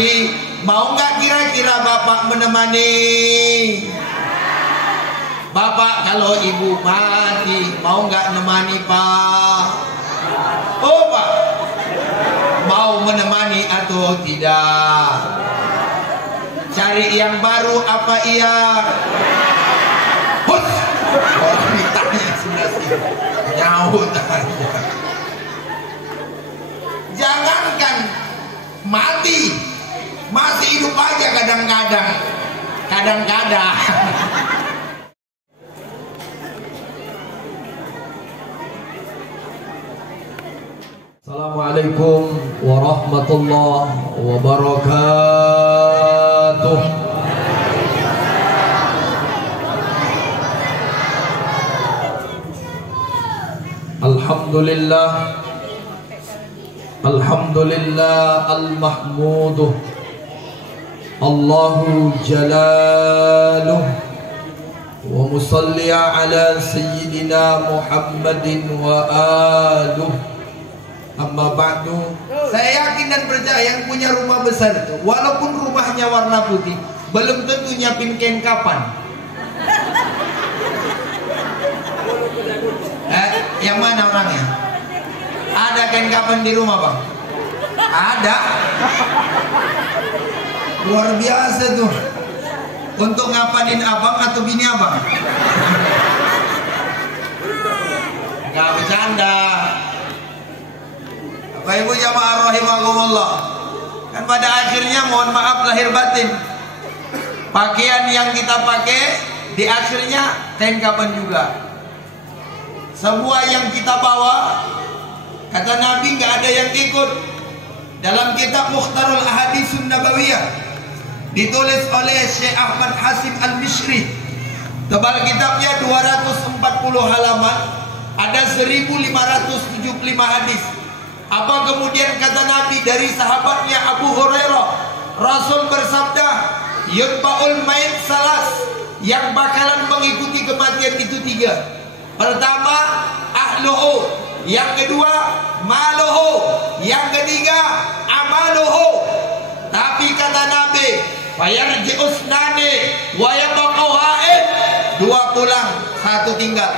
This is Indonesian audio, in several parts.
mati, mau nggak kira-kira bapak menemani? Bapak kalau ibu mati, mau nggak menemani pak? Oh pak, mau menemani atau tidak? Cari yang baru apa iya? Hus, orang ditanya sudah sih nyaut aja. Jangankan mati, masih hidup aja kadang-kadang. Assalamualaikum warahmatullahi wabarakatuh. Alhamdulillah al-mahmuduh Allahu jalaluh wa musalli ala sayyidina Muhammadin wa aluh. Amma ba'du. Saya yakin dan percaya yang punya rumah besar itu, walaupun rumahnya warna putih, belum tentu nyiapin kain kapan. Yang mana orangnya? Ada kain kapan di rumah bang? Ada. Luar biasa tuh. Untuk ngapain abang atau bini abang? Gak bercanda. Bapak ibu jamaah rahimakumullah. Kan pada akhirnya mohon maaf lahir batin, pakaian yang kita pakai di akhirnya kain kapan juga. Semua yang kita bawa, kata Nabi nggak ada yang ikut. Dalam kitab Mukhtarul Ahaditsun Nabawiyah ditulis oleh Syekh Ahmad Hasim Al-Mishri, tebal kitabnya 240 halaman, ada 1575 hadis. Apa kemudian kata Nabi dari sahabatnya Abu Hurairah, Rasul bersabda, yutba'ul mayit salas, yang bakalan mengikuti kematian itu 3. Pertama ahluhu, yang kedua maluhu, yang ketiga amaluhu. Tapi kata Nabi, fayarji'us nani wa yabaqu ha'id, 2 pulang 1 tinggal.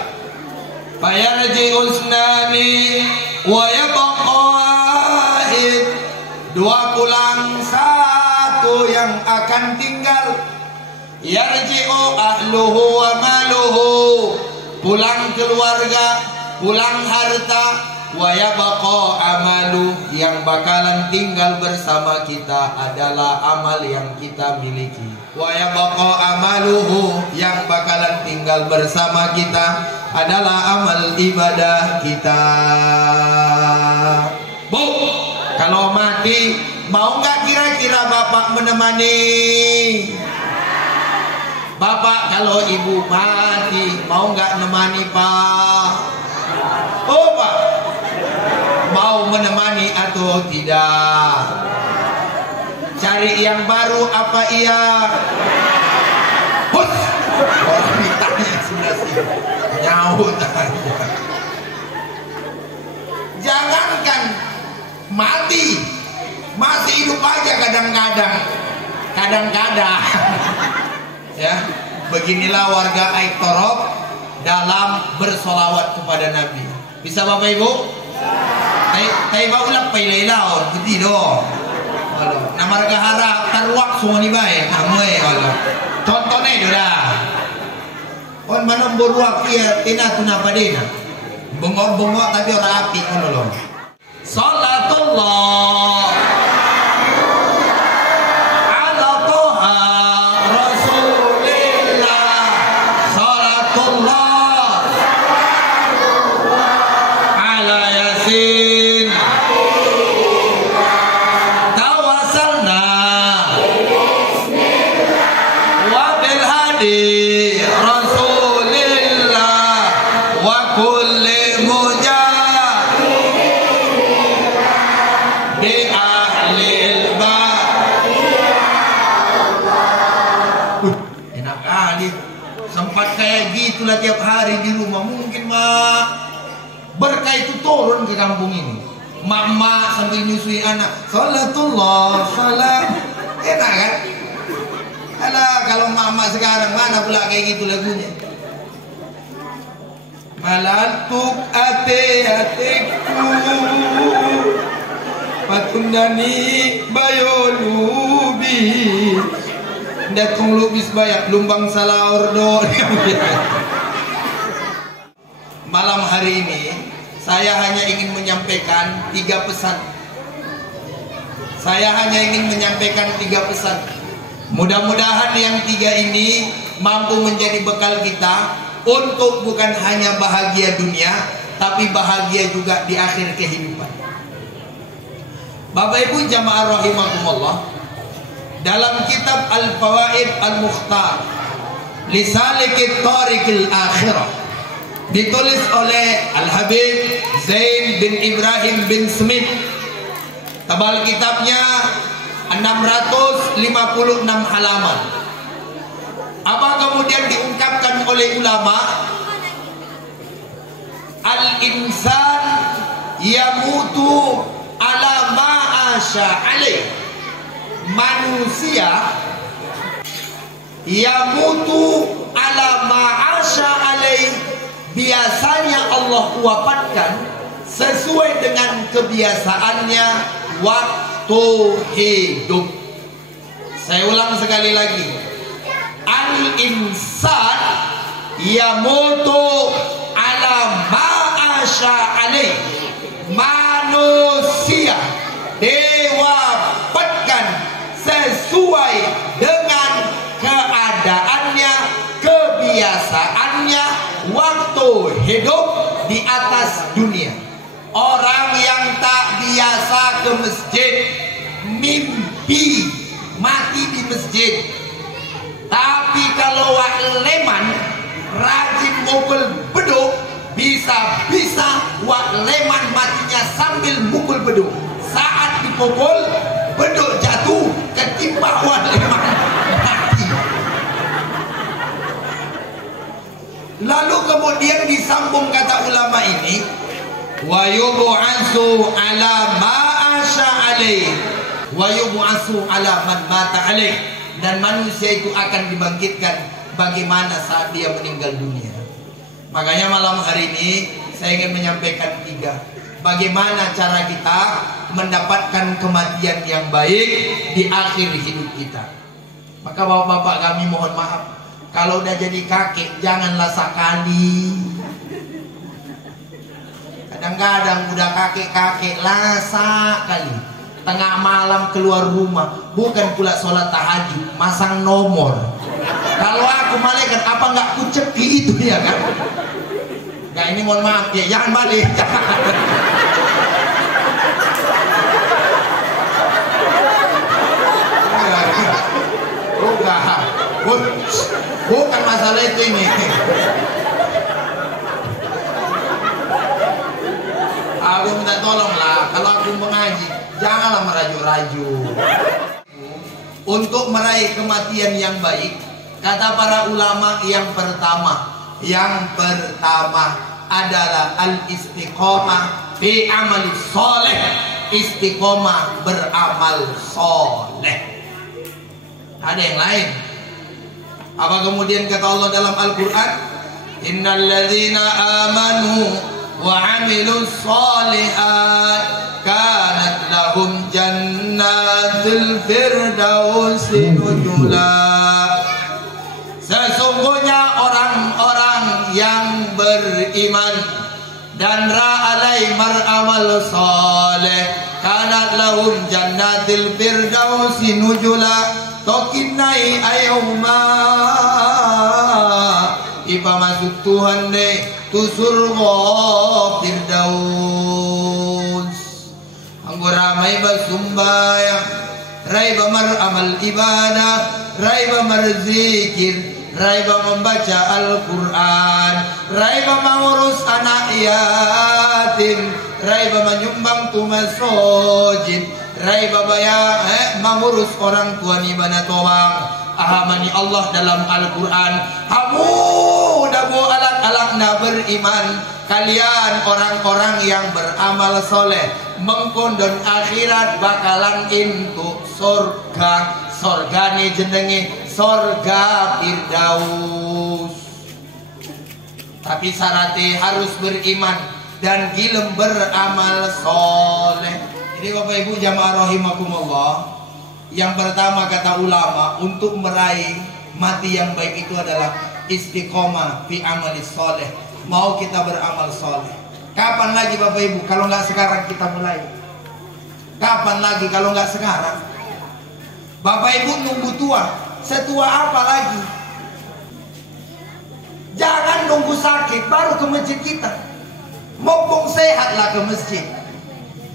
Fayarji'us nani wa yabaqu ha'id, 2 pulang 1 yang akan tinggal. Yarji'u ahluhu wa maluhu, pulang keluarga, pulang harta, wa yabqa amalu, yang bakalan tinggal bersama kita adalah amal yang kita miliki. Wa yabqa amaluhu, yang bakalan tinggal bersama kita adalah amal ibadah kita. Bu, kalau mati mau nggak kira-kira bapak menemani? Bapak kalau ibu mati, mau nggak menemani pak? Oh pak, mau menemani atau tidak? Cari yang baru apa iya? Hus, orang ditanya sudah sih nyaut aja. Jangankan mati, masih hidup aja kadang-kadang. Ya, beginilah warga Aitorop dalam bersolawat kepada Nabi. Bisa Bapak Ibu? Tay baulah pailaw, putih do. Nama marga harap taruak semua ni baik. Kamu contohnya itu dah. On mana boruak dia tina tuna padena. Bengok-bengok tapi orang api ngono loh. Salatullah itulah tiap hari di rumah. Mungkin mak berkah itu turun ke kampung ini. Mak-mak sambil nyusui anak, salatullah salam Enak kan? Alah, kalau mama sekarang mana pula kayak gitu lagunya. Malantuk ate-ateku patundani bayolubi datang lubis bayak lumbang salah ordo. Malam hari ini saya hanya ingin menyampaikan 3 pesan. Saya hanya ingin menyampaikan 3 pesan. Mudah-mudahan yang 3 ini mampu menjadi bekal kita untuk bukan hanya bahagia dunia, tapi bahagia juga di akhir kehidupan. Bapak Ibu jamaah rahimakumullah, dalam kitab Al-Fawaid Al-Mukhtar li Salikit Tariqil Akhirah, ditulis oleh Al-Habib Zain bin Ibrahim bin Smith. Tebal kitabnya 656 halaman. Apa kemudian diungkapkan oleh ulama? Al-insan yamutu ala ma'asya alaih. Manusia yamutu ala ma'asya alaih. Biasanya Allah wafatkan sesuai dengan kebiasaannya waktu hidup. Saya ulang sekali lagi. Al-insan yamutu ala ma'asya alaih. Manusia diwafatkan sesuai dengan keadaannya, kebiasaannya waktu hidup di atas dunia. Orang yang tak biasa ke masjid mimpi mati di masjid. Tapi kalau wak leman rajin mukul beduk, bisa-bisa wak leman matinya sambil mukul beduk. Saat dipukul beduk jatuh ketimpa wak leman mati. Lalu kemudian disambung kata ulama ini, wa yub'atsu ala ma asya alaih wa yub'atsu ala man mata alaih. Dan manusia itu akan dibangkitkan bagaimana saat dia meninggal dunia. Makanya malam hari ini saya ingin menyampaikan 3. Bagaimana cara kita mendapatkan kematian yang baik di akhir hidup kita. Maka bapak-bapak kami mohon maaf, kalau udah jadi kakek janganlah sakali. Kadang-kadang udah kakek-kakek lasak kali, tengah malam keluar rumah, bukan pula sholat tahajud, masang nomor. Kalau aku malaikat apa nggak kuceki itu ya kan? Nggak, ini mohon maaf ya, jangan balik. Bukan masalah itu ini. Aku minta tolonglah, kalau aku mengaji janganlah merajuk-rajuk. Untuk meraih kematian yang baik, kata para ulama, yang pertama adalah al-istiqomah fi amali soleh. Istiqomah beramal soleh. Ada yang lain. Apa kemudian kata Allah dalam Al-Quran? Innal ladzina amanu wa amilus solihat kanat lahum jannatul firdausi nuzula. Sesungguhnya orang-orang yang beriman dan ra'alai beramal soleh kanat lahum jannatul firdausi nuzula. Tokinai ayoma ipa masuk Tuhan deh tu surga firdaus. Anggo ramai basumbayang, rai bamar amal ibadah, rai bamar zikir, rai membaca Al-Quran, rai mengurus anak yatim, rai menyumbang tu masjid, rai babaya mengurus orang tua ni mana towang. Ahamani Allah dalam Al-Quran, kamu dabu alat-alatna beriman, kalian orang-orang yang beramal soleh, mengkondon akhirat bakalan into surga sorgane jenenge sorga Firdaus. Tapi syaratnya harus beriman dan gilem beramal soleh. Jadi Bapak Ibu jamaah rahimakumullah, yang pertama kata ulama untuk meraih mati yang baik itu adalah istiqomah fi amalis soleh. Mau kita beramal soleh. Kapan lagi Bapak Ibu kalau nggak sekarang kita mulai? Kapan lagi kalau nggak sekarang? Bapak Ibu nunggu tua, setua apa lagi? Jangan nunggu sakit baru ke masjid kita. Mumpung sehatlah ke masjid.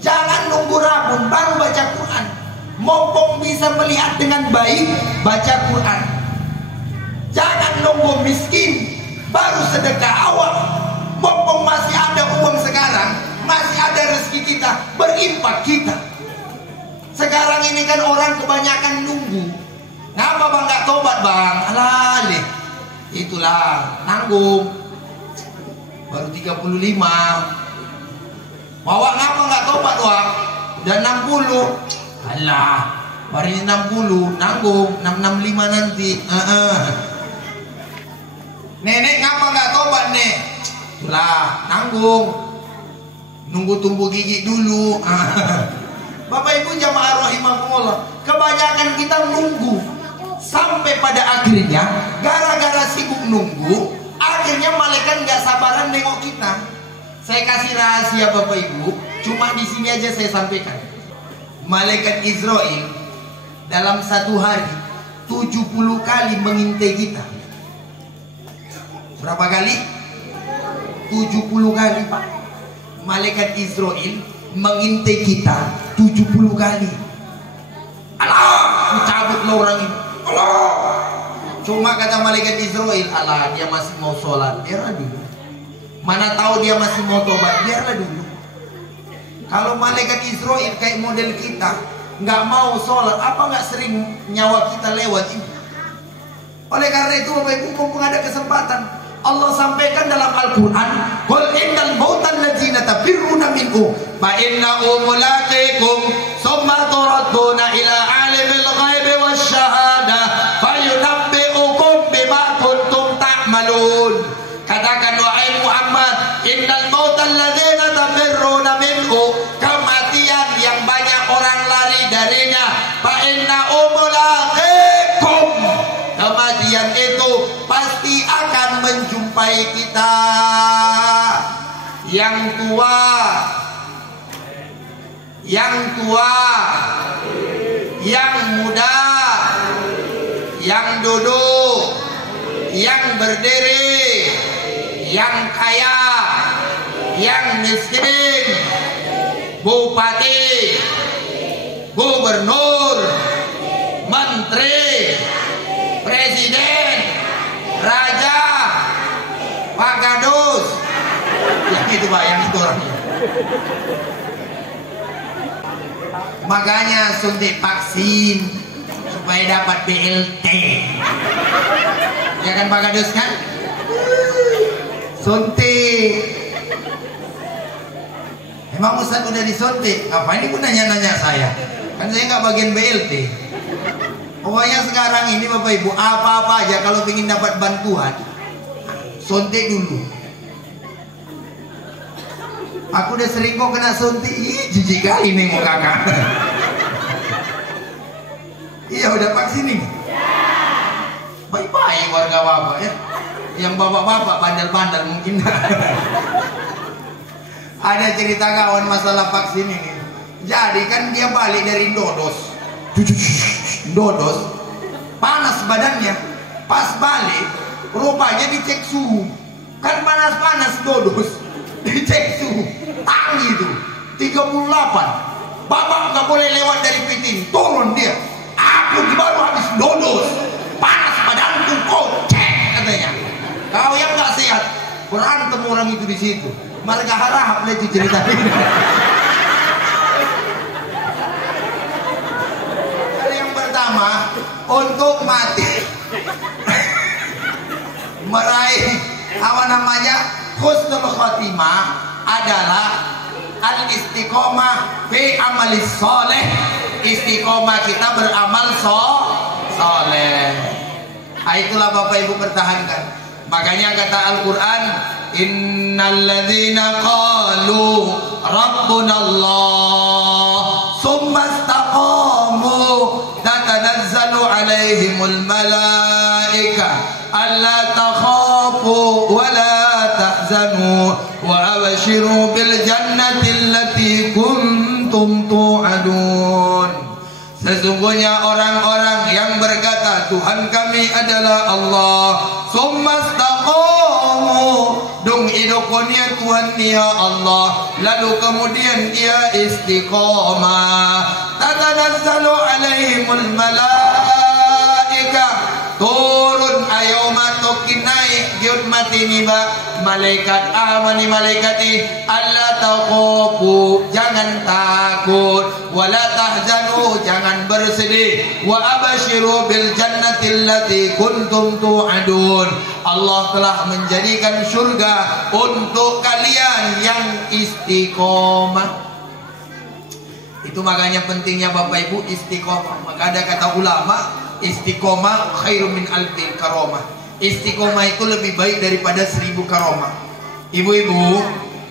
Jangan nunggu rabun baru baca Quran. Mumpung bisa melihat dengan baik, baca Quran. Jangan nunggu miskin baru sedekah awal. Mumpung masih ada uang sekarang, masih ada rezeki kita, berinfak kita. Sekarang ini kan orang kebanyakan nunggu. Ngapa bang gak tobat bang? Alalih, itulah nanggung. Baru 35. Wawak ngapa gak tobat wak? Udah 60. Alah, baru ini 60, nanggung 665 nanti. Nenek ngapa gak tobat nek? Itulah nanggung. Nunggu tumbuh gigi dulu. Bapak Ibu jamaah rahimakumullah, kebanyakan kita nunggu sampai pada akhirnya gara-gara sibuk nunggu, akhirnya malaikat nggak sabaran nengok kita. Saya kasih rahasia Bapak Ibu, cuma di sini aja saya sampaikan. Malaikat Israel dalam satu hari 70 kali mengintai kita. Berapa kali? 70 kali Pak. Malaikat Israel mengintai kita 70 kali. Allah, cabut lo orang ini. Allah. Cuma kata malaikat Israel, Allah, dia masih mau sholat, biarlah dulu. Mana tahu dia masih mau tobat, biarlah dulu. Kalau malaikat Israel kayak model kita, nggak mau sholat, apa nggak sering nyawa kita lewat ini? Oleh karena itu Bapak Ibu, mumpung ada kesempatan, Allah sampaikan dalam Al-Quran, qul innal mautal ladzina tafirruna minhu fa innahu mulaqikum tsumma turadduna ila alimil ghaibi wasyahadah fayunabbi'ukum bima kuntum ta'malun. Katakan wahai Muhammad, innal mautal ladzina tafirruna minhu, kematian yang banyak orang lari darinya, fa innahu mulaqikum, kematian itu pasti akan menjumpai kita. Yang tua, yang muda, yang duduk, yang berdiri, yang kaya, yang miskin, bupati, gubernur, menteri, presiden, raja, Pak Gadus, yang itu Pak, yang itu orangnya. Makanya suntik vaksin supaya dapat BLT. Ya kan Pak Gadus kan? Suntik. Emang Ustaz udah disuntik? Ngapain ibu nanya-nanya saya? Kan saya nggak bagian BLT. Pokoknya sekarang ini Bapak Ibu, apa-apa aja kalau ingin dapat bantuan, suntik dulu. Aku udah sering kok kena suntik. Ih, jijik kali nih mau kakak. Iya udah vaksin nih. Baik-baik warga bapak ya. Yang bapak-bapak bandel-bandel mungkin. Ada cerita kawan masalah vaksin ini. Jadi kan dia balik dari Dodos. Dodos, panas badannya. Pas balik, rupanya dicek suhu. Kan panas-panas Dodos, dicek suhu. Tanggi itu 38. Bapak nggak boleh lewat dari Pitin, turun dia. Aku baru habis Dodos, panas badanku, kau cek katanya. Kau yang nggak sehat, berantem orang itu di situ. Mereka harap itu cerita ini. Pertama, untuk mati meraih apa namanya husnul khotimah adalah al istiqomah fi amalis soleh. Istiqomah kita beramal soleh. soleh. Itulah Bapak Ibu pertahankan. Makanya kata Al-Quran, innalladzina qalu rabbunallah summa istaqamu tatanazzalu alaihimul malaika alla takhafu wa la tahzanu wa abshiru bil jannati allati kuntum tu'adun. Sesungguhnya orang-orang yang berkata Tuhan kami adalah Allah, summastaqamu, dung idokonia Tuhan dia Allah, lalu kemudian dia istiqomah, tatanazzalu alaihimul malaika, turun ayoma tokin naik giut mati niba malaikat amani malaikati alla taqafu, jangan takut, wala tahzanu, jangan bersedih, wa abashiru bil jannati allati kuntum tu'adun. Allah telah menjadikan surga untuk kalian yang istiqomah. Itu makanya pentingnya Bapak Ibu istiqomah. Maka ada kata ulama, istiqomah khairum min alfi karomah. Istiqomah itu lebih baik daripada 1000 karomah. Ibu-ibu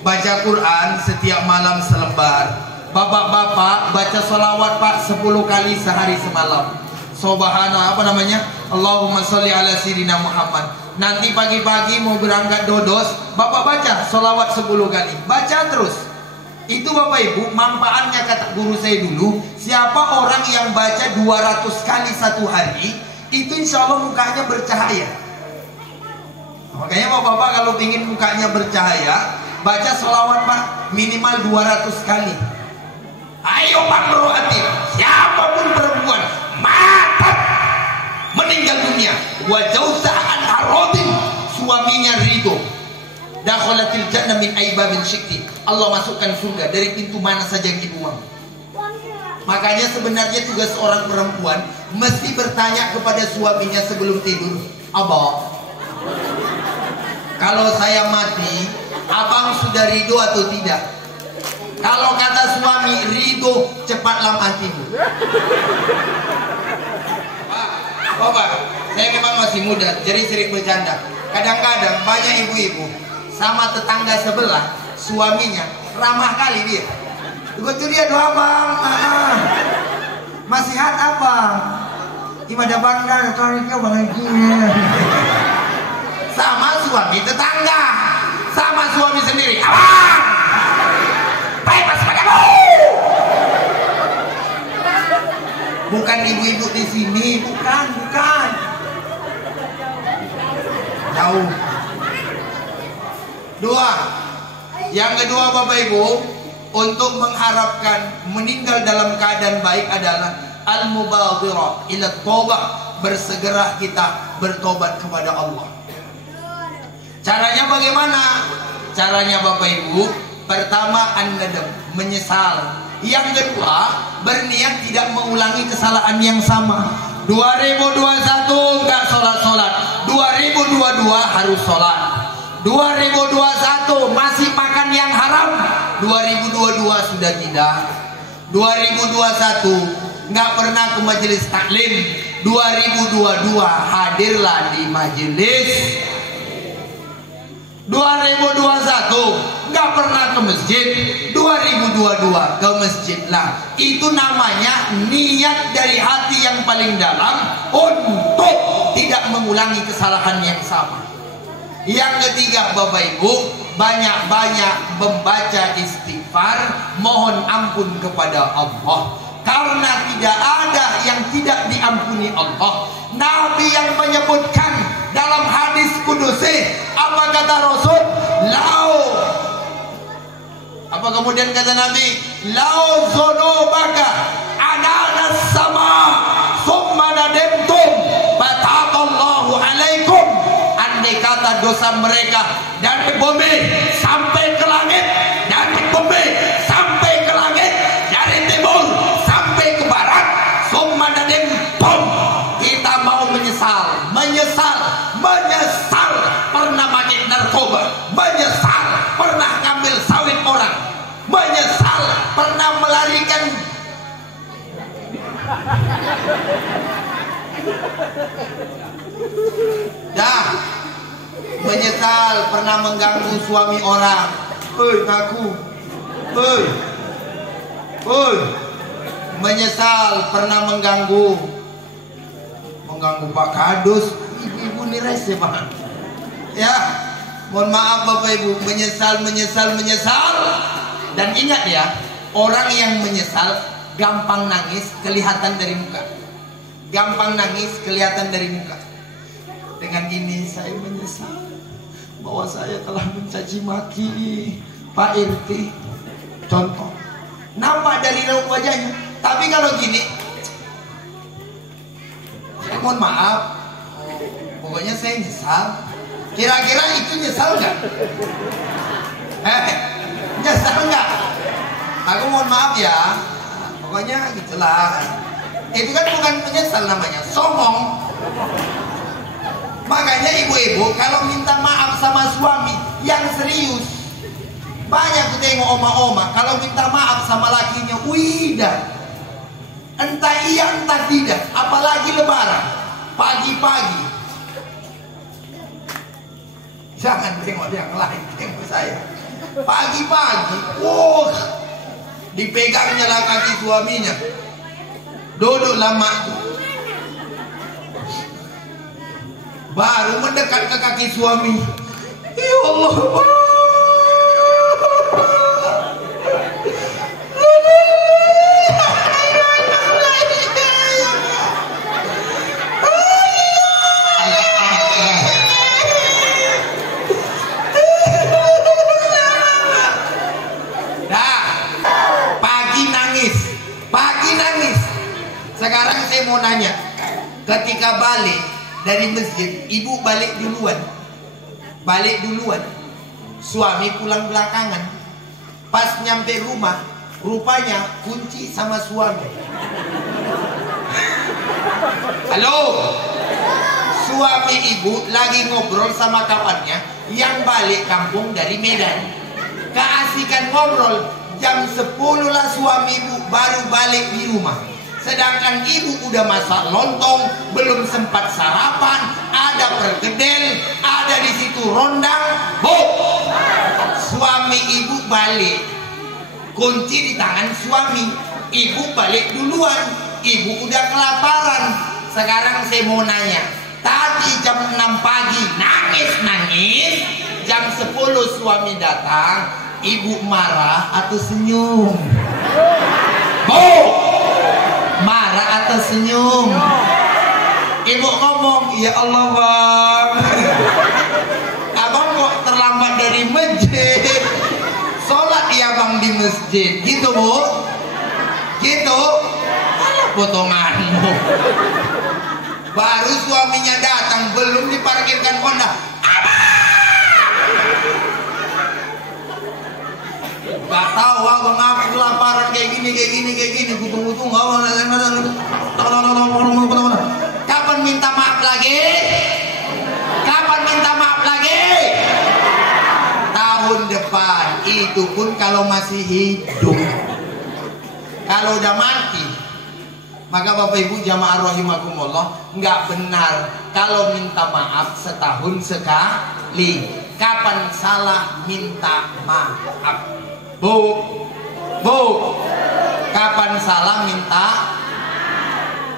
baca Quran setiap malam selembar. Bapak-bapak baca sholawat Pak 10 kali sehari semalam. Subhanallah, apa namanya? Allahumma sholli ala sayyidina Muhammad. Nanti pagi-pagi mau berangkat dodos, Bapak baca sholawat 10 kali. Baca terus. Itu Bapak Ibu manfaatnya, kata guru saya dulu, siapa orang yang baca 200 kali satu hari, itu insya Allah mukanya bercahaya. Makanya Bapak-bapak kalau ingin mukanya bercahaya, baca sholawat Pak minimal 200 kali. Ayo Pak Rohati, siapapun perempuan mati meninggal dunia, wajausahan harodin, suaminya ridho, dakhalatil jannah min aibabin syikti, Allah masukkan surga dari pintu mana saja yang ibu mau. Makanya sebenarnya tugas seorang perempuan mesti bertanya kepada suaminya sebelum tidur, Abang, kalau saya mati, abang sudah ridho atau tidak? Kalau kata suami ridho, cepatlah matimu. Bapak, saya memang masih muda, jadi sering bercanda. Kadang-kadang banyak ibu-ibu sama tetangga sebelah, suaminya ramah kali dia. Begitu dia doa bang, masih hat apa? Gimana bangga, tariknya bahagia. Sama suami tetangga, sama suami sendiri. Abang, bebas padamu. Bukan ibu-ibu di sini, bukan. Jauh. Yang kedua Bapak Ibu, untuk mengharapkan meninggal dalam keadaan baik adalah al-mubadhirah ila taubah, bersegera kita bertobat kepada Allah. Caranya bagaimana? Caranya Bapak Ibu, pertama an-nadam, menyesal. Yang kedua, berniat tidak mengulangi kesalahan yang sama. 2021 enggak sholat-sholat, 2022 harus sholat. 2021 masih makan yang haram, 2022 sudah tidak. 2021 nggak pernah ke majelis taklim, 2022 hadirlah di majelis. 2021 nggak pernah ke masjid, 2022 ke masjid lah. Itu namanya niat dari hati yang paling dalam untuk tidak mengulangi kesalahan yang sama. Yang ketiga Bapak Ibu, banyak-banyak membaca istighfar, mohon ampun kepada Allah. Karena tidak ada yang tidak diampuni Allah. Nabi yang menyebutkan dalam hadis kudusi, apa kata Rasul? Apa kemudian kata Nabi? Lau zonobaka ananas sama summa nademtum batatallahu alaikum. Andai kata dosa mereka dari bumi sampai ke langit, dari bumi sampai ke langit, dari timur sampai ke barat, summa nademtum, kita mau menyesal pernah pakai narkoba, menyesal pernah ngambil sawit orang, menyesal pernah melarikan Dah, menyesal pernah mengganggu suami orang. Ngaku. Menyesal pernah mengganggu Pak Kadus. Ibu-ibu nih rese Pak. Ya, mohon maaf Bapak Ibu. Menyesal. Dan ingat ya, orang yang menyesal gampang nangis kelihatan dari muka. Dengan ini saya menyesal bahwa saya telah mencaci maki Pak RT. Contoh, nampak dari raut wajahnya. Tapi kalau gini, saya mohon maaf, pokoknya saya nyesal. Kira-kira itu nyesal nggak? Nyesal nggak? Aku mohon maaf ya, pokoknya gitulah. Itu kan bukan menyesal namanya, songong. Makanya ibu-ibu kalau minta maaf sama suami yang serius. Banyak aku tengok oma-oma kalau minta maaf sama lakinya, dah. Entah iya entah tidak, apalagi lebaran, pagi-pagi. Jangan tengok yang lain, tengok saya. Pagi-pagi, dipegangnya lah kaki suaminya. Duduk lama, baru mendekat ke kaki suami. Ya Allah, Sekarang saya mau nanya, ketika balik dari masjid, ibu balik duluan, suami pulang belakangan. Pas nyampe rumah, rupanya kunci sama suami. Halo, suami ibu lagi ngobrol sama kawannya yang balik kampung dari Medan. Keasikan ngobrol, jam 10 lah suami ibu baru balik di rumah. Sedangkan ibu udah masak lontong, belum sempat sarapan, ada perkedel, ada di situ rondang. Suami ibu balik, kunci di tangan suami. Ibu balik duluan, ibu udah kelaparan. Sekarang saya mau nanya, tadi jam 6 pagi nangis, jam 10 suami datang, ibu marah atau senyum? Marah atau senyum? Ibu ngomong, ya Allah bang, abang kok terlambat dari masjid, sholat ya bang di masjid, gitu bu? Gitu? Alah potonganmu. Baru suaminya datang, belum diparkirkan Honda, gak tahu abang aku kelaparan kayak gini, kutung-kutung kapan minta maaf lagi? Tahun depan, itu pun kalau masih hidup. Kalau udah mati, maka Bapak Ibu jamaah rahimakumullah, nggak benar kalau minta maaf setahun sekali. Kapan salah minta maaf? Bu, kapan salah minta?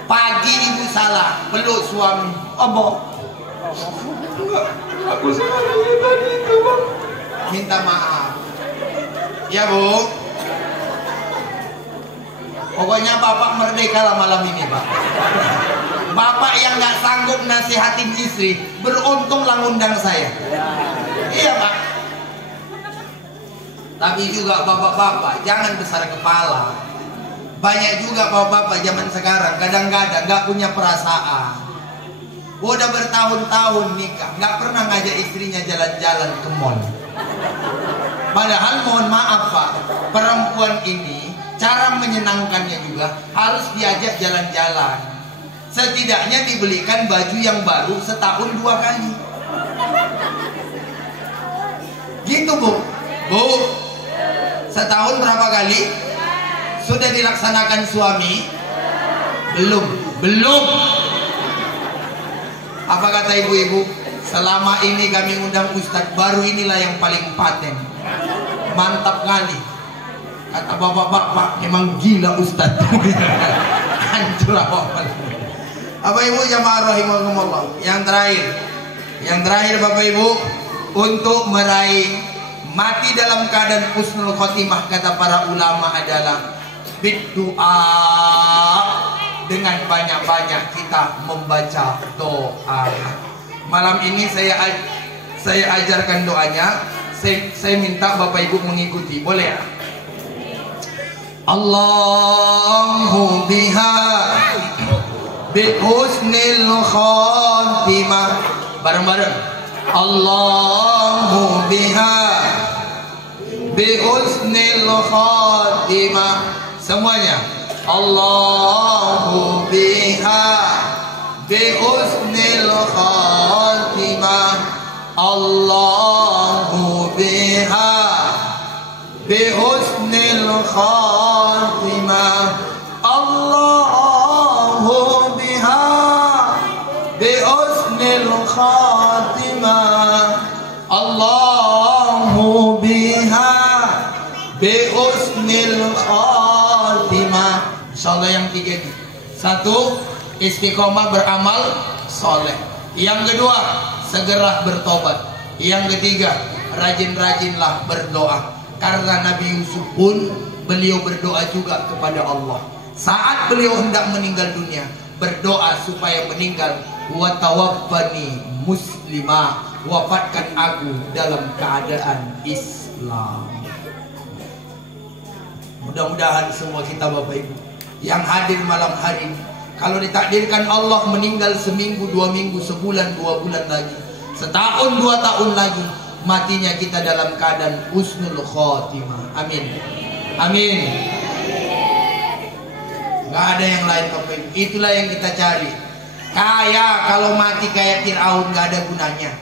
Pagi ibu salah, peluk suami. Enggak, aku salah tadi itu bang. Minta maaf. Ya bu. Pokoknya bapak merdeka lah malam ini pak. Bapak yang nggak sanggup nasihatin istri, beruntung lah ngundang saya. Iya pak. Tapi juga bapak-bapak jangan besar kepala. Banyak juga bapak-bapak zaman sekarang kadang-kadang nggak punya perasaan. Udah bertahun-tahun nikah, nggak pernah ngajak istrinya jalan-jalan ke mall. Padahal mohon maaf pak, perempuan ini cara menyenangkannya juga harus diajak jalan-jalan. Setidaknya dibelikan baju yang baru setahun 2 kali. Gitu bu. Setahun berapa kali? Sudah dilaksanakan suami? Belum. Apa kata ibu-ibu? Selama ini kami undang Ustadz, baru inilah yang paling paten. Mantap kali. Kata bapak-bapak, emang gila Ustadz. Hancur apa? Bapak ibu jamaah rahimakumullah. Yang terakhir Bapak ibu, untuk meraih mati dalam keadaan husnul khotimah, kata para ulama adalah berdoa, dengan banyak-banyak kita membaca doa. Malam ini saya ajarkan doanya. Saya minta Bapak Ibu mengikuti, boleh ya? Allahu biha bi husnil khatimah. Bareng-bareng. Allahu biha bi husnil khatimah. Semuanya. Allahu biha bi husnil khatimah. Allahu biha bi husnil khatimah. Allahu biha bi husnil khatimah. Allahu biha bi husnil khatimah. Insyaallah yang tiga ini. Satu, istiqomah beramal soleh. Yang kedua, segera bertobat. Yang ketiga, rajin-rajinlah berdoa. Karena Nabi Yusuf pun beliau berdoa juga kepada Allah. Saat beliau hendak meninggal dunia, berdoa supaya meninggal. Wa tawaffani muslimah, wafatkan aku dalam keadaan Islam. Mudah-mudahan semua kita Bapak Ibu yang hadir malam hari ini, kalau ditakdirkan Allah meninggal seminggu, 2 minggu, sebulan, 2 bulan lagi, setahun, 2 tahun lagi, matinya kita dalam keadaan husnul khotimah. Amin. Amin. Gak ada yang lain Bapak Ibu. Itulah yang kita cari. Kaya kalau mati kayak Fir'aun gak ada gunanya.